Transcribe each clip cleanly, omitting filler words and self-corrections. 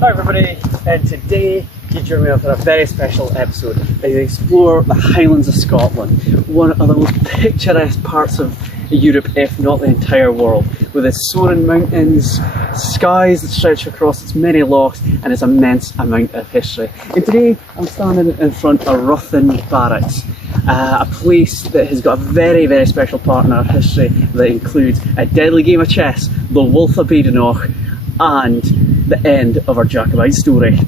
Hi everybody, and today you join me for a very special episode as we explore the Highlands of Scotland, one of the most picturesque parts of Europe, if not the entire world, with its soaring mountains, skies that stretch across its many lochs and its immense amount of history. And today I'm standing in front of Ruthven Barracks, a place that has got a very, very special part in our history that includes a deadly game of chess, the Wolf of Badenoch, and the end of our Jacobite story.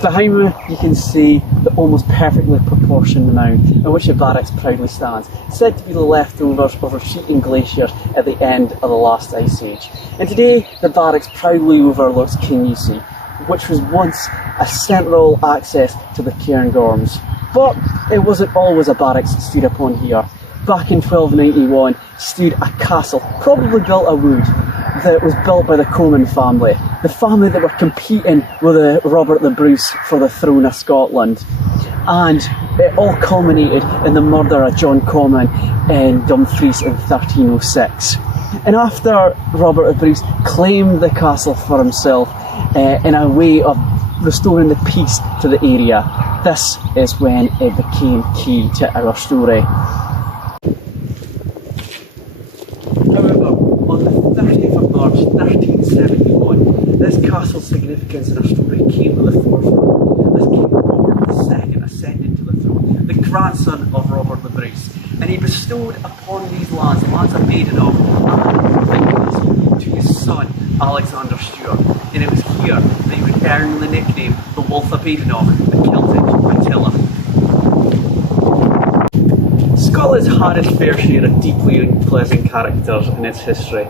Behind me you can see the almost perfectly proportioned mound in which the barracks proudly stands, said to be the leftovers of retreating glaciers at the end of the last ice age. And today the barracks proudly overlooks Kinusey, which was once a central access to the Cairngorms. But it wasn't always a barracks that stood upon here. Back in 1291 stood a castle, probably built of wood, that was built by the Comyn family, the family that were competing with Robert the Bruce for the throne of Scotland. And it all culminated in the murder of John Comyn in Dumfries in 1306. And after Robert the Bruce claimed the castle for himself in a way of restoring the peace to the area, this is when it became key to our story. However, on the 30th of March 1371, this castle's significance in our story came to the forefront as King Robert II ascended to the throne, the grandson of Robert the Bruce, and he bestowed upon these lands, the lands of Badenoch and Ruthven Castle, to his son Alexander Stewart, and it was here that he would earn the nickname the Wolf of Badenoch, the Celtic Attila. Scotland's had its fair share of deeply unpleasant characters in its history,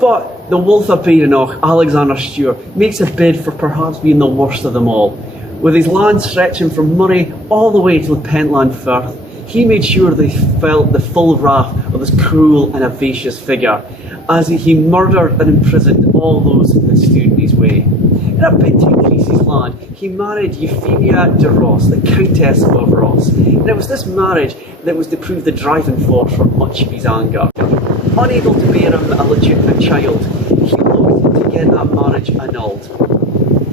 but the Wolf of Badenoch, Alexander Stewart, makes a bid for perhaps being the worst of them all. With his land stretching from Moray all the way to the Pentland Firth, he made sure they felt the full wrath of this cruel and audacious figure, as he murdered and imprisoned all those that stood in his way. In a bid to increase his land, he married Euphemia de Ross, the Countess of Ross, and it was this marriage that was to prove the driving force for much of his anger. Unable to bear him a legitimate child, he looked to get that marriage annulled.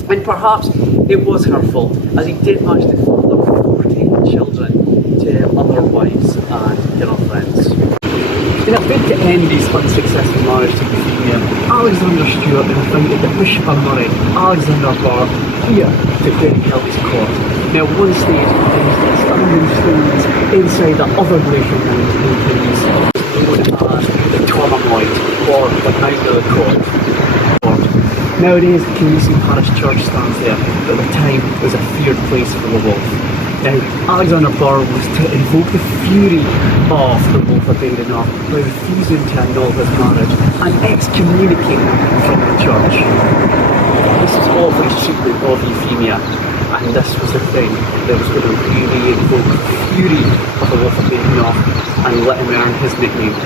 And perhaps it was her fault, as he did manage to father 14 children to other wives and girlfriends. In a bid to end his unsuccessful marriage to Euphemia, Alexander Stewart invited the Bishop of Moray, Alexander Barr, here to Derrykelly's court. Now, at one stage, there was the standing stones inside the other glacial mound in Kinusey, known as the Tourmamoid, or the Mound of the Court. Nowadays, the Kinusey Parish Church stands there, but at the time it was a feared place for the wolf. Now, Alexander Barr was to invoke the fury of the Wolf of Badenoch by refusing to annul his marriage and excommunicate him from the church. This was all for his treatment of Euphemia, and this was the thing that was going to really invoke the fury of the Wolf of Badenoch and let him earn his nickname.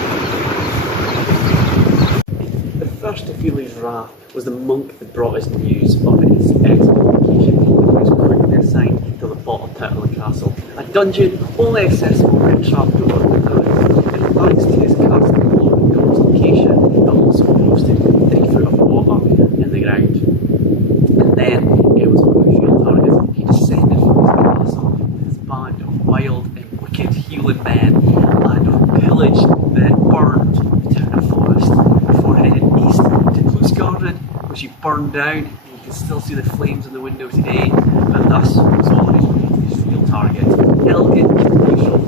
The first to feel his wrath was the monk that brought us news of his excommunication, and was quickly assigned to the bottom pit of the castle, a dungeon only accessible by a trapdoor in the ground, and thanks to his castle locked door's location, it also boasted 3 foot of water in the ground. And then it was on the field targets. He descended from his castle with his band of wild and wicked healing men and pillaged the burned town of Forest before heading east to Clousgarden, which he burned down. You can still see the flames in the window today, and thus was on his way to his field target, Elgin Cathedral.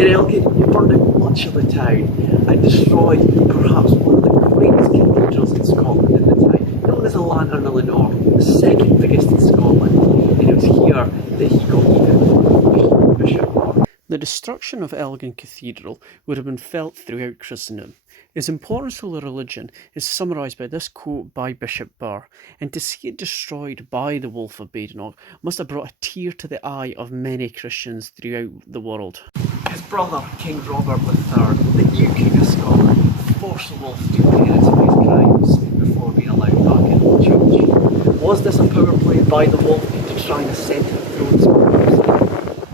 In Elgin, he burned out much of the town and destroyed perhaps one of the greatest cathedrals in Scotland at the time, known as the Lantern of the North, the second biggest in Scotland, and it was here that he got even with Bishop Moir. The destruction of Elgin Cathedral would have been felt throughout Christendom. Its importance to the religion is summarised by this quote by Bishop Barr, and to see it destroyed by the Wolf of Badenoch must have brought a tear to the eye of many Christians throughout the world. His brother, King Robert III, the new King of Scotland, forced the wolf to penance for his crimes before being allowed back into the church. Was this a power play by the wolf to try and ascend to the throne?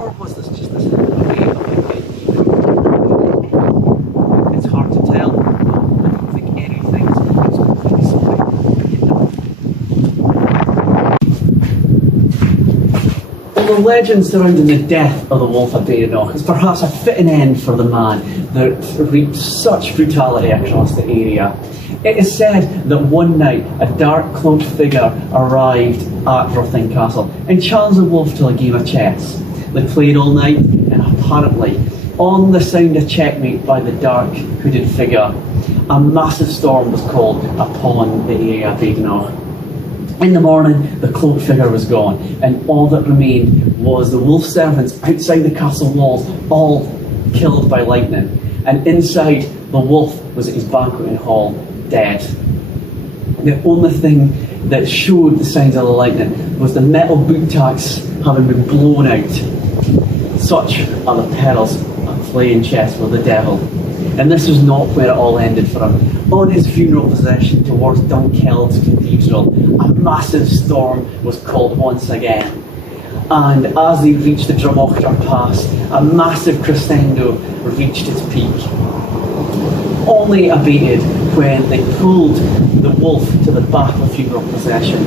Or was this just this It's hard to tell. I don't think anything's completely solid. Well, the legend surrounding the death of the Wolf of Badenoch is perhaps a fitting end for the man that reaped such brutality across the area. It is said that one night a dark cloaked figure arrived at Ruthven Castle and challenged the wolf to a game of chess. They played all night, and apparently, on the sound of checkmate by the dark hooded figure, a massive storm was called upon the area of Badenoch. In the morning, the cloaked figure was gone, and all that remained was the wolf servants outside the castle walls, all killed by lightning. And inside, the wolf was at his banqueting hall, dead. The only thing that showed the signs of the lightning was the metal boot tacks having been blown out. Such are the perils of playing chess with the devil. And this was not where it all ended for him. On his funeral procession towards Dunkel's Cathedral, a massive storm was called once again. And as they reached the Drumochter Pass, a massive crescendo reached its peak. Only abated when they pulled the wolf to the back of a funeral procession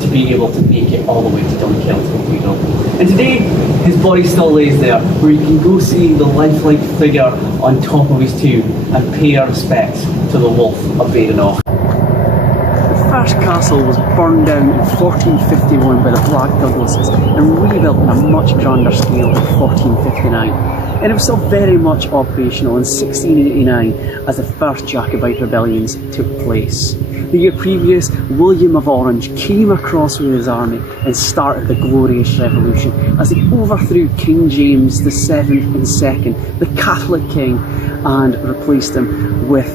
to be able to make it all the way to Dunkel's Cathedral. And today, his body still lays there, where you can go see the lifelike figure on top of his tomb and pay our respects to the Wolf of Badenoch. The first castle was burned down in 1451 by the Black Douglases and rebuilt on a much grander scale in 1459. And it was still very much operational in 1689 as the first Jacobite rebellions took place. The year previous, William of Orange came across with his army and started the Glorious Revolution as he overthrew King James VII and II, the Catholic king, and replaced him with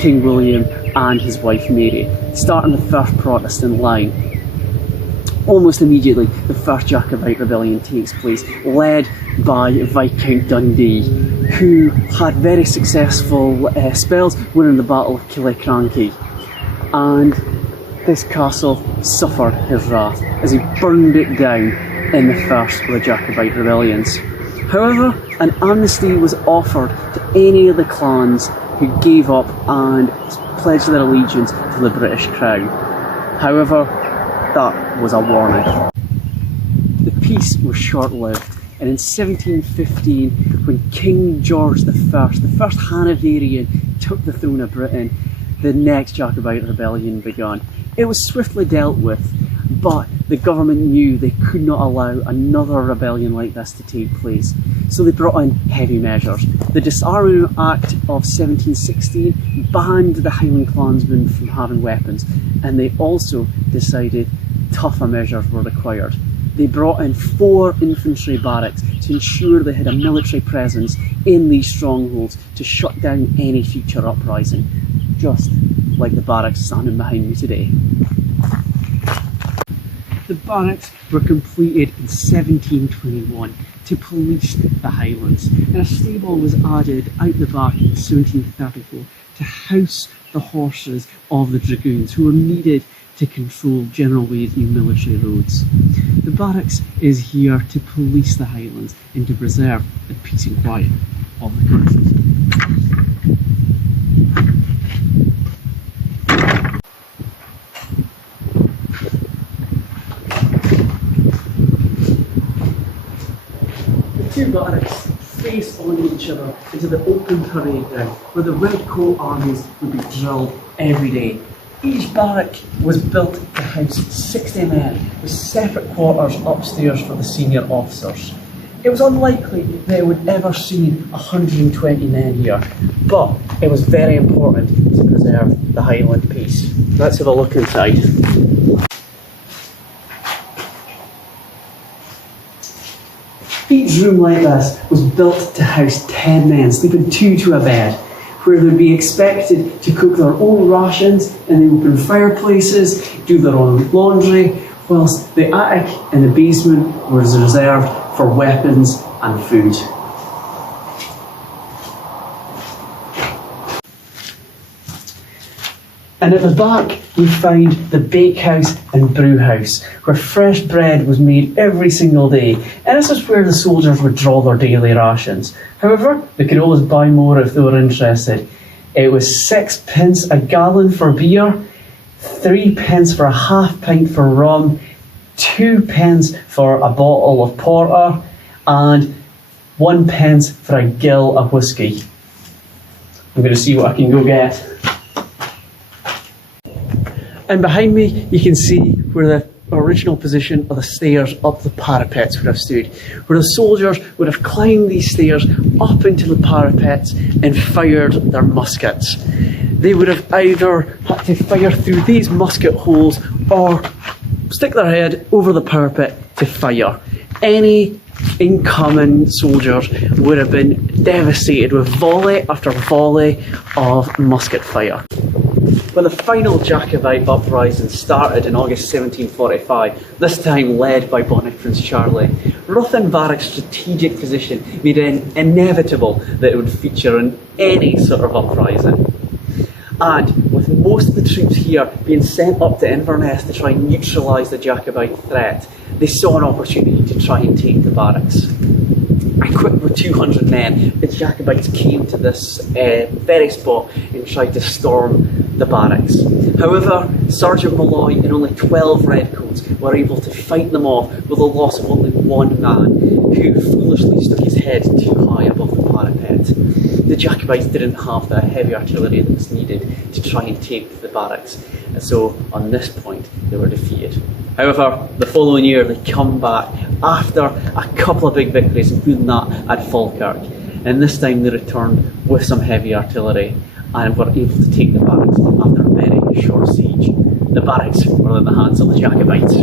King William and his wife Mary, starting the first Protestant line. Almost immediately, the first Jacobite rebellion takes place, led by Viscount Dundee, who had very successful spells winning the Battle of Killiecrankie. And this castle suffered his wrath as he burned it down in the first of the Jacobite rebellions. However, an amnesty was offered to any of the clans who gave up and pledged their allegiance to the British Crown. However, that was a warning. The peace was short-lived, and in 1715, when King George I, the first Hanoverian, took the throne of Britain, the next Jacobite rebellion began. It was swiftly dealt with, but the government knew they could not allow another rebellion like this to take place, so they brought in heavy measures. The Disarmament Act of 1716 banned the Highland clansmen from having weapons, and they also decided tougher measures were required. They brought in 4 infantry barracks to ensure they had a military presence in these strongholds to shut down any future uprising, just like the barracks standing behind me today. The barracks were completed in 1721 to police the Highlands, and a stable was added out the back in 1734 to house the horses of the dragoons who were needed to control General Way's new military roads. The barracks is here to police the Highlands and to preserve the peace and quiet of the country. The two barracks face on each other into the open parade ground where the Red Coat armies would be drilled every day. Each barrack was built to house 60 men, with separate quarters upstairs for the senior officers. It was unlikely they would ever see 120 men here, but it was very important to preserve the Highland peace. Let's have a look inside. Each room like this was built to house 10 men, sleeping 2 to a bed, where they'd be expected to cook their own rations in the open fireplaces, do their own laundry, whilst the attic and the basement was reserved for weapons and food. And at the back, we find the bakehouse and brewhouse, where fresh bread was made every single day. And this is where the soldiers would draw their daily rations. However, they could always buy more if they were interested. It was 6 pence a gallon for beer, 3 pence for a half pint for rum, 2 pence for a bottle of porter, and 1 pence for a gill of whiskey. I'm going to see what I can go get. And behind me, you can see where the original position of the stairs up the parapets would have stood, where the soldiers would have climbed these stairs up into the parapets and fired their muskets. They would have either had to fire through these musket holes or stick their head over the parapet to fire. Any incoming soldiers would have been devastated with volley after volley of musket fire. When the final Jacobite uprising started in August 1745, this time led by Bonnie Prince Charlie, Ruthven Barracks' strategic position made it inevitable that it would feature in any sort of uprising. And with most of the troops here being sent up to Inverness to try and neutralise the Jacobite threat, they saw an opportunity to try and take the barracks. Equipped with 200 men, the Jacobites came to this very spot and tried to storm the barracks. However, Sergeant Malloy and only 12 redcoats were able to fight them off with the loss of only one man, who foolishly stuck his head too high above the parapet. The Jacobites didn't have the heavy artillery that was needed to try and take the barracks, and so on this point they were defeated. However, the following year they come back after a couple of big victories, including that at Falkirk, and this time they returned with some heavy artillery and were able to take the barracks after a very short siege. The barracks were in the hands of the Jacobites.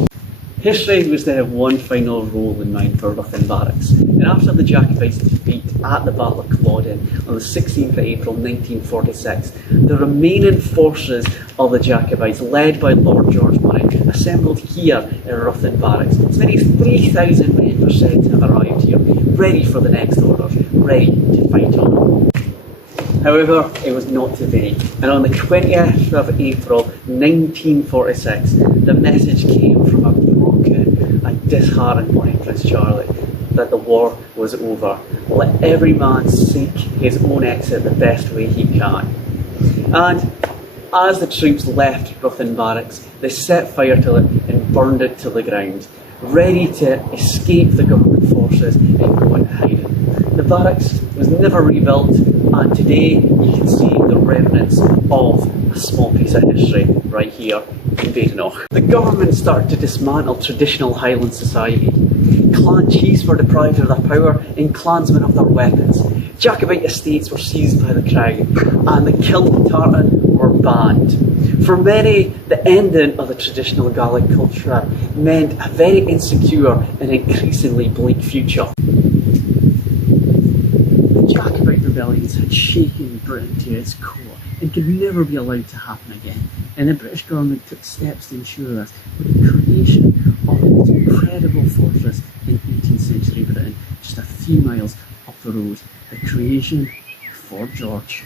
History was to have one final role in mind for Ruthven Barracks, and after the Jacobites' defeat at the Battle of Culloden on the 16th of April 1946, the remaining forces of the Jacobites, led by Lord George Murray, assembled here in Ruthven Barracks. As many as 3,000 men were said to have arrived here, ready for the next orders, ready to fight on. However, it was not to be, and on the 20th of April 1946, the message came from a broken and disheartened Bonnie Prince Charlie that the war was over. Let every man seek his own exit the best way he can. And as the troops left Ruthven Barracks, they set fire to it and burned it to the ground, ready to escape the government forces and go into hiding. The barracks was never rebuilt, and today you can see the remnants of a small piece of history right here in Badenoch. The government started to dismantle traditional Highland society. Clan chiefs were deprived of their power and clansmen of their weapons. Jacobite estates were seized by the crown, and the kilt and tartan were banned. For many, the ending of the traditional Gaelic culture meant a very insecure and increasingly bleak future. The Jacobite rebellions had shaken Britain to its core and could never be allowed to happen again, and the British government took steps to ensure this with the creation of the most incredible fortress in 18th century Britain, just a few miles up the road, the creation of Fort George.